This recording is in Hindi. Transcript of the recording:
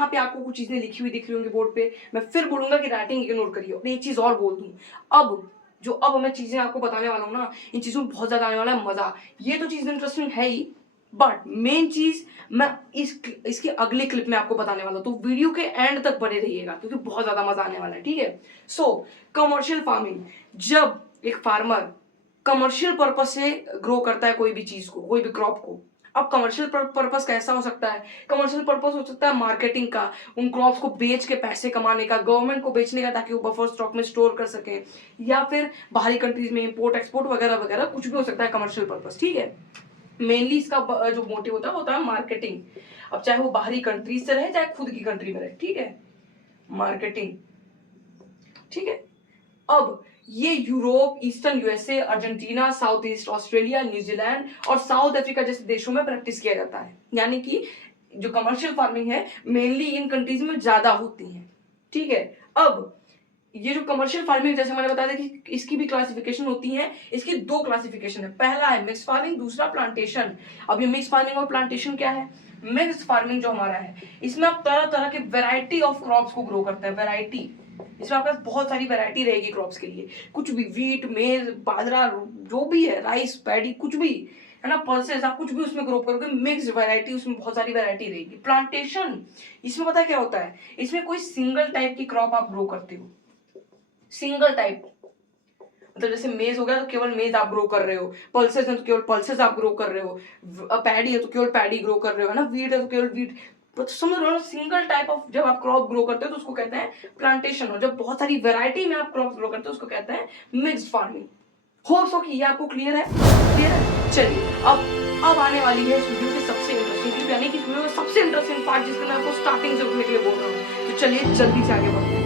यहाँ पे आपको कुछ चीजें लिखी हुई दिख रही होंगी बोर्ड पे, मैं फिर बोलूंगा कि राइटिंग इग्नोर करिए। और एक चीज और बोल दूं, अब मैं चीजें आपको बताने वाला हूँ ना, इन चीजों में बहुत ज्यादा आने वाला है मजा। ये तो चीज इंटरेस्टिंग है ही, बट मेन चीज मैं इसके अगले क्लिप में आपको बताने वाला हूं, तो वीडियो के एंड तक बने रहिएगा क्योंकि बहुत ज्यादा मजा आने वाला है, ठीक है। सो कमर्शियल फार्मिंग, जब एक फार्मर कमर्शियल पर्पस से ग्रो करता है कोई भी चीज को, कोई भी क्रॉप को। अब कमर्शियल पर्पस कैसा हो सकता है? कमर्शियल पर्पस हो सकता है मार्केटिंग का, उन क्रॉप्स को बेच के पैसे कमाने का, गवर्नमेंट को बेचने का ताकि वो बफर स्टॉक में स्टोर कर सके, या फिर बाहरी कंट्रीज में इंपोर्ट एक्सपोर्ट वगैरह वगैरह, कुछ भी हो सकता है कमर्शियल पर्पस, ठीक है। मेनली इसका जो मोटिव होता है वो होता है मार्केटिंग। अब चाहे वो बाहरी कंट्रीज से रहे चाहे खुद की कंट्री में रहे, ठीक है, मार्केटिंग, ठीक है। अब ये Europe, eastern USA, Argentina, south east Australia, New Zealand और साउथ अफ्रीका जैसे देशों में प्रैक्टिस किया जाता है। यानी कि जो कमर्शियल फार्मिंग है मेनली इन कंट्रीज में ज्यादा होती है, ठीक है। अब ये जो कमर्शियल फार्मिंग, जैसे मैंने बताया था कि इसकी भी क्लासिफिकेशन होती है। इसकी दो क्लासिफिकेशन है, पहला है मिक्स फार्मिंग, दूसरा प्लांटेशन। अब ये मिक्स फार्मिंग और प्लांटेशन क्या है? मिक्स फार्मिंग जो हमारा है, इसमें आप तरह तरह के वैरायटी ऑफ क्रॉप्स को ग्रो करते हैं। वैरायटी, इसमें आपके पास बहुत सारी वैरायटी रहेगी क्रॉप्स के लिए, कुछ भी, वीट, मेज, बाजरा, जो भी है, राइस, पैडी, कुछ भी है ना, पल्सेस, आप कुछ भी उसमें ग्रो करोगे, मिक्स वैरायटी, उसमें बहुत सारी वैरायटी रहेगी। प्लांटेशन, इसमें पता है क्या होता है? इसमें कोई सिंगल टाइप की क्रॉप आप ग्रो करते हो, सिंगल टाइप, मतलब जैसे मेज हो गया तो केवल मेज आप ग्रो कर रहे हो, पल्सेस है तो केवल पल्सेस आप ग्रो कर रहे हो, पैडी है तो केवल पैडी ग्रो कर रहे हो, है ना, वीट है तो केवल वीट, तो समझ रहे हो, सिंगल टाइप ऑफ जब आप क्रॉप ग्रो करते हो तो उसको कहते हैं प्लांटेशन। और जब बहुत सारी वैरायटी में आप क्रॉप ग्रो करते हो उसको कहते हैं मिक्स्ड फार्मिंग। होप सो कि ये आपको क्लियर है, क्लियर है। चलिए अब आने वाली है इस वीडियो की सबसे इंटरेस्टिंग क्लिप, यानी कि इस वीडियो का सबसे इंटरेस्टिंग पार्ट जिसको मैं आपको स्टार्टिंग से उठने के लिए बोल रहा हूँ। तो चलिए जल्दी से आगे बढ़ते हैं।